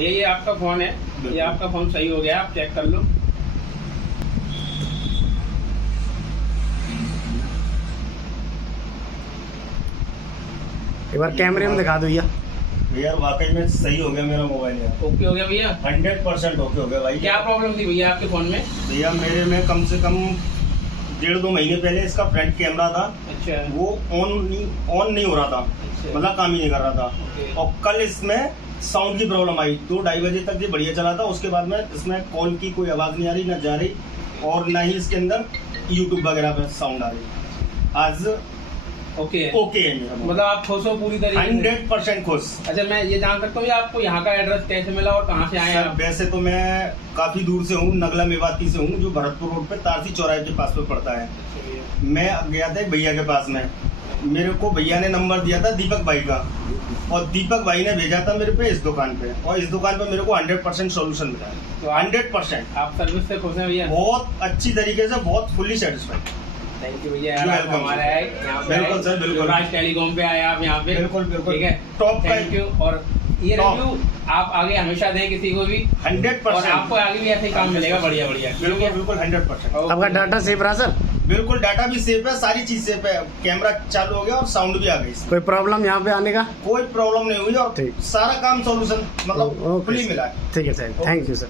ये आपका फोन है, ये आपका फोन सही हो गया, आप चेक कर लो। एक बार कैमरे में दिखा दो भैया। भैया वाकई में सही हो गया मेरा मोबाइल यार। ओके हो गया भैया? 100% ओके हो गया भाई। क्या प्रॉब्लम थी भैया आपके फोन में? भैया मेरे में कम से कम 1.5-2 महीने पहले इसका फ्रंट कैमरा था, अच्छा। वो ऑन नहीं हो रहा था, अच्छा। मतलब काम ही नहीं कर रहा था। ओके। और कल इसमें साउंड की प्रॉब्लम आई, 2-2:30 बजे तक ये बढ़िया चला था। उसके बाद में इसमें कॉल की कोई आवाज़ नहीं आ रही, ना जा रही, और ना ही इसके अंदर यूट्यूब वगैरह पे साउंड आ रही। आज ओके ओके है मेरा, मतलब आप खुश हो पूरी तरीके से? 100% खुश। अच्छा, मैं ये जान सकता हूँ आपको यहाँ का एड्रेस कैसे मिला और कहाँ से आए सर आप? वैसे तो मैं काफी दूर से हूँ, नगला मेवाती से हूँ, जो भरतपुर रोड पे तारसी चौराहे के पास में पड़ता है। मैं गया था एक भैया के पास में, मेरे को भैया ने नंबर दिया था दीपक भाई का, और दीपक भाई ने भेजा था मेरे पे इस दुकान पे, और इस दुकान पे मेरे को 100% सोल्यूशन मिला है। तो 100% आप सर्विस से खुश हैं भैया? बहुत अच्छी तरीके से, बहुत फुल्ली सेटिस्फाइड। थैंक यू भैया यार, आप हमारे आए यहाँ पे, बिल्कुल सर, बिल्कुल। राज टेलीकॉम पे आए आप यहाँ पे, बिल्कुल बिल्कुल ठीक है, टॉप का, थैंक यू। और ये टॉप। रिव्यू आप आगे हमेशा दें किसी को भी, 100%। और आपको आगे भी ऐसे ही काम मिलेगा बढ़िया बढ़िया। बिल्कुल बिल्कुल 100%। आपका डाटा सेफ रहा सर? बिल्कुल, डाटा भी सेफ है, सारी चीज सेफ है, कैमरा चालू हो गया और साउंड भी आ गई। कोई प्रॉब्लम यहाँ पे आने का? कोई प्रॉब्लम नहीं हुई, और ठीक। सारा काम सॉल्यूशन मतलब ओके फुली सर। मिला है। ठीक है सर, थैंक यू सर।